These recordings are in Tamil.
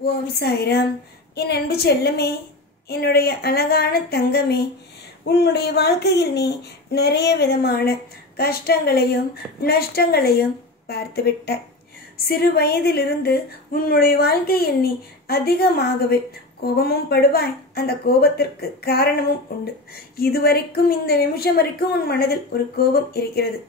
ஓம் சாய்ராம். என் அன்பு செல்லமே, என்னுடைய அழகான தங்கமே, உன்னுடைய வாழ்க்கையில் நீ நிறைய விதமான கஷ்டங்களையும் நஷ்டங்களையும் பார்த்துவிட்டாய். சிறு வயதிலிருந்து உன்னுடைய வாழ்க்கையில் நீ அதிகமாகவே கோபமும் படுவாய். அந்த கோபத்திற்கு காரணமும் உண்டு. இதுவரைக்கும் இந்த நிமிஷம் வரைக்கும் உன் மனதில் ஒரு கோபம் இருக்கிறது.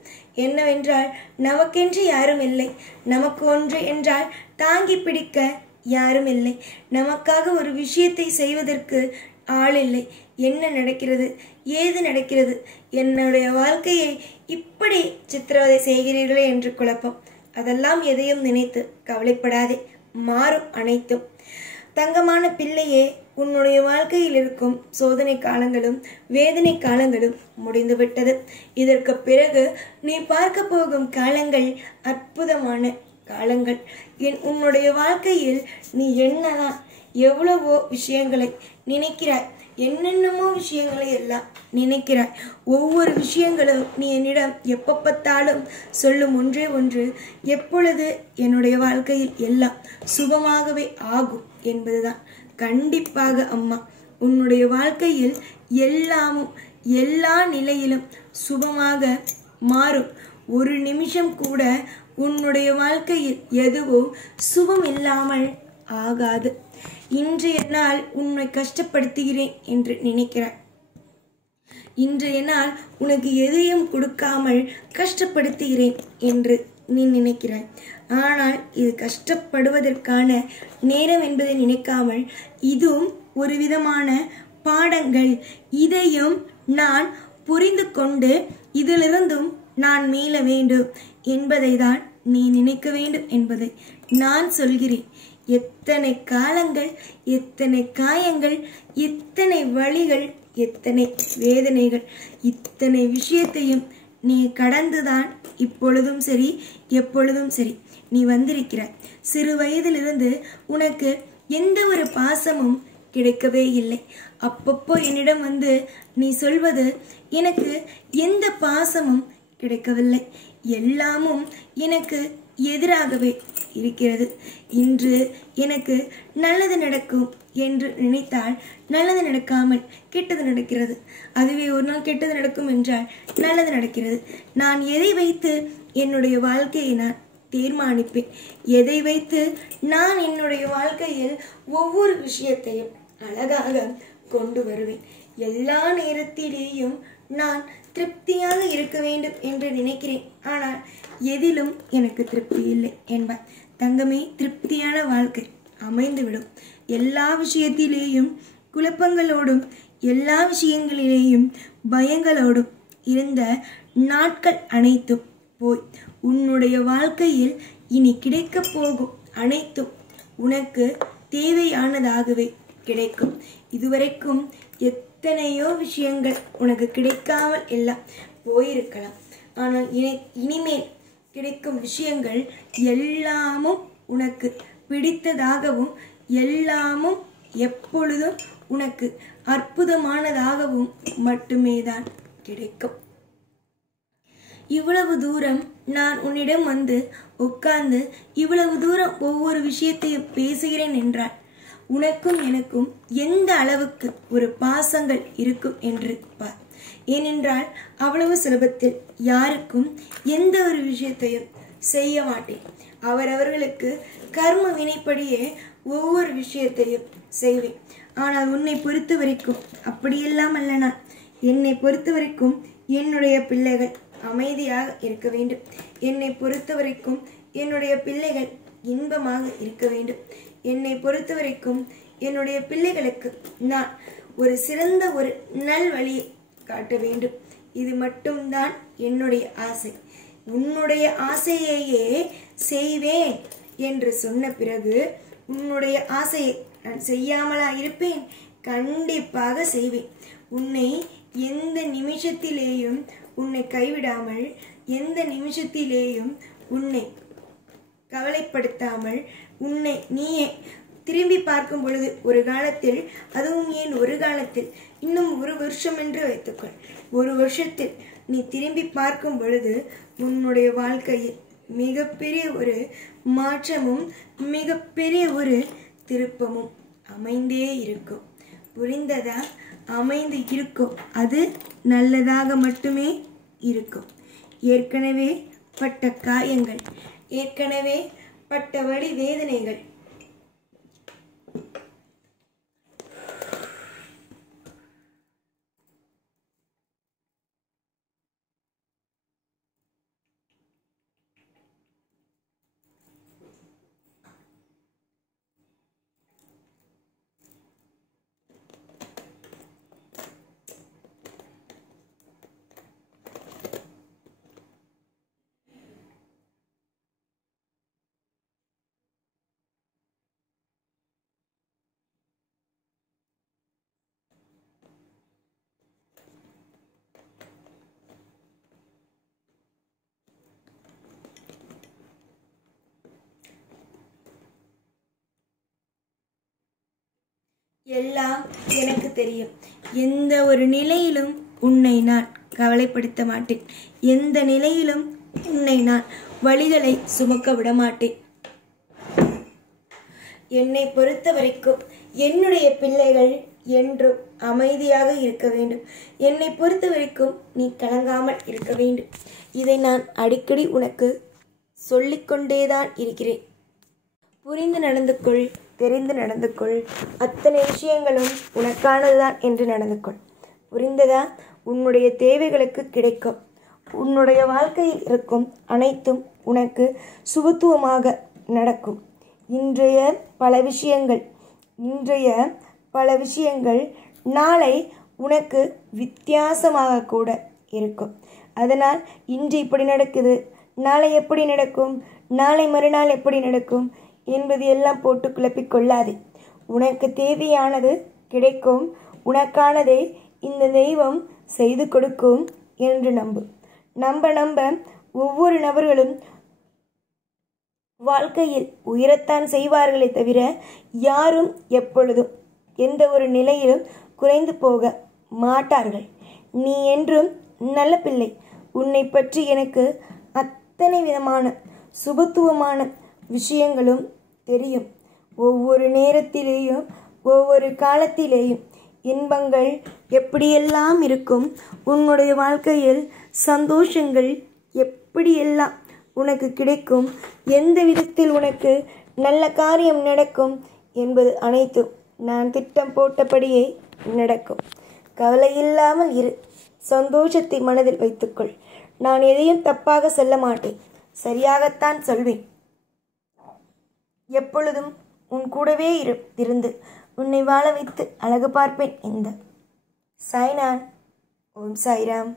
என்னவென்றால், நமக்கென்று யாரும் இல்லை. நமக்கு ஒன்று என்றால் தாங்கி பிடிக்க யாரும் இல்லை. நமக்காக ஒரு விஷயத்தை செய்வதற்கு ஆள் இல்லை. என்ன நடக்கிறது, ஏது நடக்கிறது, என்னுடைய வாழ்க்கையை இப்படி சித்திரவதை செய்கிறீர்களே என்று குழப்பம். அதெல்லாம் எதையும் நினைத்து கவலைப்படாதே, மாறும் அனைத்தும். தங்கமான பிள்ளையே, உன்னுடைய வாழ்க்கையில் இருக்கும் சோதனை காலங்களும் வேதனை காலங்களும் முடிந்துவிட்டது. இதற்கு பிறகு நீ பார்க்க போகும் காலங்கள் அற்புதமான காலங்கள். உன்னுடைய வாழ்க்கையில் நீ என்னதான் எவ்வளவோ விஷயங்களை நினைக்கிறாய், என்னென்னமோ விஷயங்களை எல்லாம் நினைக்கிறாய். ஒவ்வொரு விஷயங்களும் நீ என்னிடம் எப்போ பார்த்தாலும் சொல்லும் ஒன்றே ஒன்று, எப்பொழுது என்னுடைய வாழ்க்கையில் எல்லாம் சுபமாகவே ஆகும் என்பதுதான். கண்டிப்பாக அம்மா, உன்னுடைய வாழ்க்கையில் எல்லாமும் எல்லா நிலையிலும் சுபமாக மாறும். ஒரு நிமிஷம் கூட உன்னுடைய வாழ்க்கையில் எதுவும் சுபம் இல்லாமல் ஆகாது. இன்றைய நாள் உன்னை கஷ்டப்படுத்துகிறேன் என்று நினைக்கிறாய். இன்றைய நாள் உனக்கு எதையும் கொடுக்காமல் கஷ்டப்படுத்துகிறேன் என்று நீ நினைக்கிறாய். ஆனால் இது கஷ்டப்படுவதற்கான நேரம் என்பதை நினைக்காமல், இதுவும் ஒரு விதமான பாடங்கள். இதையும் நான் புரிந்து கொண்டு இதிலிருந்தும் நான் மீள வேண்டும் என்பதை தான் நீ நினைக்க வேண்டும் என்பதை நான் சொல்கிறேன். எத்தனை காலங்கள், எத்தனை காயங்கள், எத்தனை வழிகள், எத்தனை வேதனைகள், இத்தனை விஷயத்தையும் நீ கடந்துதான் இப்பொழுதும் சரி எப்பொழுதும் சரி நீ வந்திருக்கிறாய். சிறு வயதிலிருந்து உனக்கு எந்த ஒரு பாசமும் கிடைக்கவே இல்லை. அப்பப்போ என்னிடம் வந்து நீ சொல்வது, எனக்கு எந்த பாசமும் கிடைக்கவில்லை, எல்லாமும் எனக்கு எதிராகவே இருக்கிறது. இன்று எனக்கு நல்லது நடக்கும் என்று நினைத்தால் நல்லது நடக்காமல் கெட்டது நடக்கிறது. அதுவே ஒரு நாள் கெட்டது நடக்கும் என்றால் நல்லது நடக்கிறது. நான் எதை வைத்து என்னுடைய வாழ்க்கையை நான் தீர்மானிப்பேன், எதை வைத்து நான் என்னுடைய வாழ்க்கையில் ஒவ்வொரு விஷயத்தையும் அழகாக கொண்டு வருவேன். எல்லா நேரத்திலேயும் நான் திருப்தியாக இருக்க வேண்டும் என்று நினைக்கிறேன். ஆனால் எதிலும் எனக்கு திருப்தி இல்லை என்பார். தங்கமே, திருப்தியான வாழ்க்கை அமைந்துவிடும். எல்லா விஷயத்திலேயும் குழப்பங்களோடும் எல்லா விஷயங்களிலேயும் பயங்களோடும் இருந்த நாட்கள் அனைத்தும் போய் உன்னுடைய வாழ்க்கையில் இனி கிடைக்கப் போகும் அனைத்தும் உனக்கு தேவையானதாகவே கிடைக்கும். இதுவரைக்கும் எத்தனையோ விஷயங்கள் உனக்கு கிடைக்காமல் எல்லாம் போயிருக்கலாம். ஆனால் இனிமேல் கிடைக்கும் விஷயங்கள் எல்லாமும் உனக்கு பிடித்ததாகவும் எல்லாமும் எப்பொழுதும் உனக்கு அற்புதமானதாகவும் மட்டுமே தான் கிடைக்கும். இவ்வளவு தூரம் நான் உன்னிடம் வந்து உட்கார்ந்து இவ்வளவு தூரம் ஒவ்வொரு விஷயத்தையும் பேசுகிறேன் என்றால் உனக்கும் எனக்கும் எந்த அளவுக்கு ஒரு பாசங்கள் இருக்கும் என்று பார். ஏனென்றால் அவ்வளவு சுலபத்தில் யாருக்கும் எந்த ஒரு விஷயத்தையும் செய்ய மாட்டேன். அவரவர்களுக்கு கர்ம வினைப்படியே ஒவ்வொரு விஷயத்தையும் செய்வேன். ஆனால் உன்னை பொறுத்த வரைக்கும் அப்படியெல்லாம் அல்ல. நான் என்னை பொறுத்த வரைக்கும் என்னுடைய பிள்ளைகள் அமைதியாக இருக்க வேண்டும். என்னை பொறுத்த வரைக்கும் என்னுடைய பிள்ளைகள் இன்பமாக இருக்க வேண்டும். என்னை பொறுத்த வரைக்கும் என்னுடைய பிள்ளைகளுக்கு நான் ஒரு சிறந்த ஒரு நல் வழியை காட்ட வேண்டும். இது மட்டும்தான் என்னுடைய ஆசை. உன்னுடைய ஆசையையே செய்வேன் என்று சொன்ன பிறகு உன்னுடைய ஆசையை நான் செய்யாமலா இருப்பேன்? கண்டிப்பாக செய்வேன். உன்னை எந்த நிமிஷத்திலேயும் உன்னை கைவிடாமல், எந்த நிமிஷத்திலேயும் உன்னை கவலைப்படுத்தாமல், உன்னை நீயே திரும்பி பார்க்கும் பொழுது ஒரு காலத்தில், அதுவும் ஏன் ஒரு காலத்தில், இன்னும் ஒரு வருஷம் என்று வைத்துக்கொள், ஒரு வருஷத்தில் நீ திரும்பி பார்க்கும் பொழுது உன்னுடைய வாழ்க்கையில் மிகப்பெரிய ஒரு மாற்றமும் மிகப்பெரிய ஒரு திருப்பமும் அமைந்தே இருக்கும். புரிந்ததா? அமைந்து இருக்கும். அது நல்லதாக மட்டுமே இருக்கும். ஏற்கனவே பட்ட காயங்கள், ஏற்கனவே பட்ட வலி வேதனைகள் எல்லாம் எனக்கு தெரியும். எந்த ஒரு நிலையிலும் உன்னை நான் கவலைப்படுத்த மாட்டேன். எந்த நிலையிலும் உன்னை நான் வலிகளை சுமக்க விட மாட்டேன். என்னை பொறுத்த வரைக்கும் என்னுடைய பிள்ளைகள் என்றும் அமைதியாக இருக்க வேண்டும். என்னை பொறுத்த வரைக்கும் நீ கலங்காமல் இருக்க வேண்டும். இதை நான் அடிக்கடி உனக்கு சொல்லிக்கொண்டேதான் இருக்கிறேன். புரிந்து நடந்து கொள், தெரிந்து நடந்து கொள். அத்தனை விஷயங்களும் உனக்கானதுதான் என்று நடந்து கொள். புரிந்ததா? உன்னுடைய தேவைகளுக்கு கிடைக்கும். உன்னுடைய வாழ்க்கையில் இருக்கும் அனைத்தும் உனக்கு சுபத்துவமாக நடக்கும். இன்றைய பல விஷயங்கள் நாளை உனக்கு வித்தியாசமாக கூட இருக்கும். அதனால் இன்று இப்படி நடக்குது, நாளை எப்படி நடக்கும், நாளை மறுநாள் எப்படி நடக்கும் என்பது எல்லாம் போட்டு குழப்பிக் கொள்ளாதே. உனக்கு தேவையானது கிடைக்கும். உனக்கானதை இந்த தெய்வம் செய்து கொடுக்கும் என்று நம்பு. நம்ப ஒவ்வொரு நபர்களும் வாழ்க்கையில் உயரத்தான் செய்வார்களே தவிர யாரும் எப்பொழுதும் எந்த ஒரு நிலையிலும் குறைந்து போக மாட்டார்கள். நீ என்றும் நல்ல பிள்ளை. உன்னை பற்றி எனக்கு அத்தனை விதமான சுபத்துவமான விஷயங்களும் தெரியும். ஒவ்வொரு நேரத்திலேயும் ஒவ்வொரு காலத்திலேயும் இன்பங்கள் எப்படியெல்லாம் இருக்கும், உன்னுடைய வாழ்க்கையில் சந்தோஷங்கள் எப்படியெல்லாம் உனக்கு கிடைக்கும், எந்த விதத்தில் உனக்கு நல்ல காரியம் நடக்கும் என்பது அனைத்தும் நான் திட்டம் போட்டபடியே நடக்கும். கவலை இல்லாமல் இரு. சந்தோஷத்தை மனதில் வைத்துக்கொள். நான் எதையும் தப்பாக சொல்ல மாட்டேன், சரியாகத்தான் சொல்வேன். எப்பொழுதும் உன் கூடவே இருந்து உன்னை வாழ வைத்து அழகு பார்ப்பேன். இந்த சாய்நான். ஓம் சாய்ராம்.